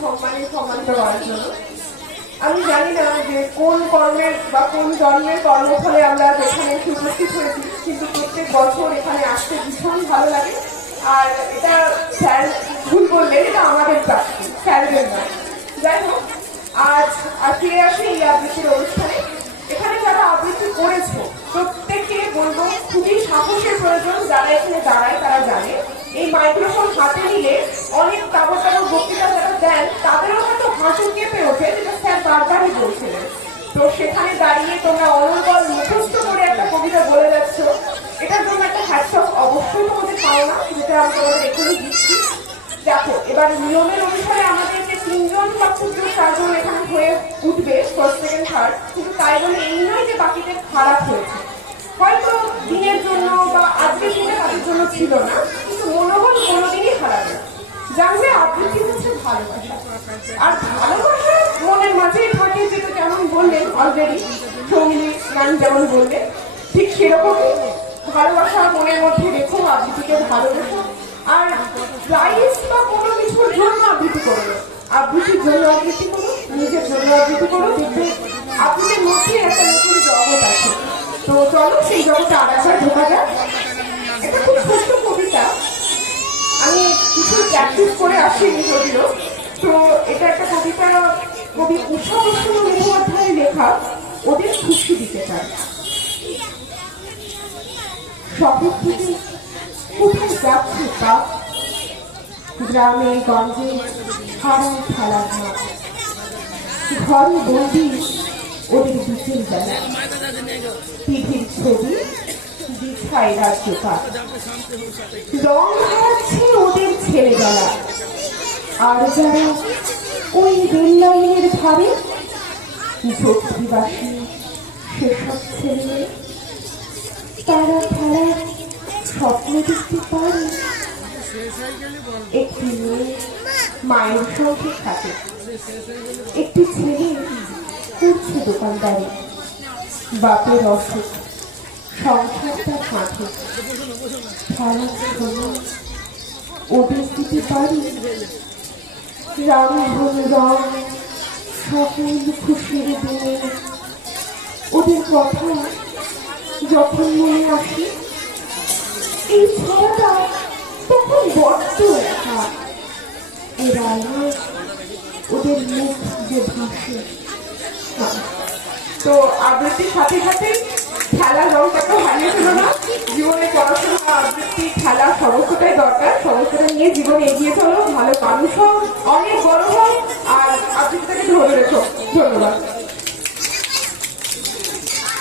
সম্মানিত করার জন্য। আমি জানি না যে কোন কর্মের বা কোন জন্মের কর্মফলে আমরা এখানে উপস্থিত হয়েছি, কিন্তু প্রত্যেক বছর এখানে আসতে ভীষণ ভালো লাগে। আর এটা স্যার ভুল বললেন, এটা আমাদের প্রাপ্তি, স্যারদের নয়। যাই হোক, আজ ফিরে আসি এই আবৃত্তির অনুষ্ঠানে। এখানে যারা আবৃত্তি করেছে প্রত্যেককে বলবো খুবই সাহসের প্রয়োজন। যারা এখানে দাঁড়ায় তারা জানে এই মাইক্রোফোন হাতে নিলে অনেক তাবড় বক্তৃতা যারা দেন তাদেরও হয়তো হাঁটু কেঁপে ওঠে, যেটা স্যার বারবারই বলছিলেন। তো সেখানে দাঁড়িয়ে তোমরা অনর্গল মুখস্থ করে একটা কবিতা বলে যাচ্ছ, এটার জন্য একটা হ্যাটস অফ অবশ্যই তোমাদের পাও না, যেটা আমি তোমাদের এখনই দিচ্ছি। দেখো, এবার নিয়মের অনুসারে আমাদেরকে 3 জন বা 4 জন এখানে হয়ে উঠবে, ফার্স্ট সেকেন্ড থার্ড, কিন্তু তাই বলে এই নয় যে বাকিদের খারাপ হয়েছে। হয়তো দিনের জন্য বা আজকের দিনে তাদের জন্য ছিল না, কিন্তু মনোবল কোনোদিনই হারাবে না। জানবে আবৃত্তি হচ্ছে ভালোবাসা, আর ভালোবাসা মনের মাঝেই থাকে, যেটা যেমন বললেন অলরেডি সঙ্গীত গান যেমন বললেন, ঠিক সেরকমই ভালোবাসা মনের মধ্যে রেখো, আবৃত্তিকে ভালোবাসো। আর প্রাইজ বা কোনো কিছুর জন্য আবৃত্তি করো না, আবৃত্তির জন্য আবৃত্তি করো, নিজের জন্য আবৃত্তি করো, দেখবে আবৃত্তির মধ্যে একটা নতুন জগৎ আছে। তো চলো সেই জগতে আরেকবার ঢোকা যাক। এটা খুব ছোট্ট কবিতা, আমি কিছু প্র্যাকটিস করে আসিনি যদিও। তো এটা একটা কবিতা কবি উষা বসু মুখোপাধ্যায়ের লেখা, ওদের খুশি দিতে চায়। শহর থেকে কোথায় যাচ্ছে তা, গ্রামে গঞ্জে হারায় খেলার মাঠ, ঘরে বন্দি ওদের বিকেল বেলা, টিভির ছবি বিছায় রাজ্যপাল, রং হারাচ্ছে ওদের ছেলেবেলা। আর যারা ওই রেল লাইনের ধারে ভক্তিবাসী সেসব ছেলে, তারা খেলার স্বপ্ন দেখতে পারে একটি মেয়ে মায়ের সঙ্গে থাকে, একটি ছেলে করছে দোকানদারি, বাপের অসুখ সংসারটা কাঁধে, খেলার সময় ওদের দিতে পারি রং রং সকল খুশির দিনে। ওদের কথা যখন মনে আসে, এই ছেলেটা তখন বড্ড একা, এরা ওদের মুখ যে ভাসে। তো আবৃত্তির সাথে সাথে খেলার রংটাকে হারিয়ে ফেলো না। জীবনে পড়াশোনা, আবৃত্তি, খেলা সমস্তটাই দরকার, সমস্তটা নিয়ে জীবনে এগিয়ে চলো, ভালো মানুষ হও, অনেক বড় হও, আর আবৃত্তিটাকে ধরে রেখো। ধন্যবাদ।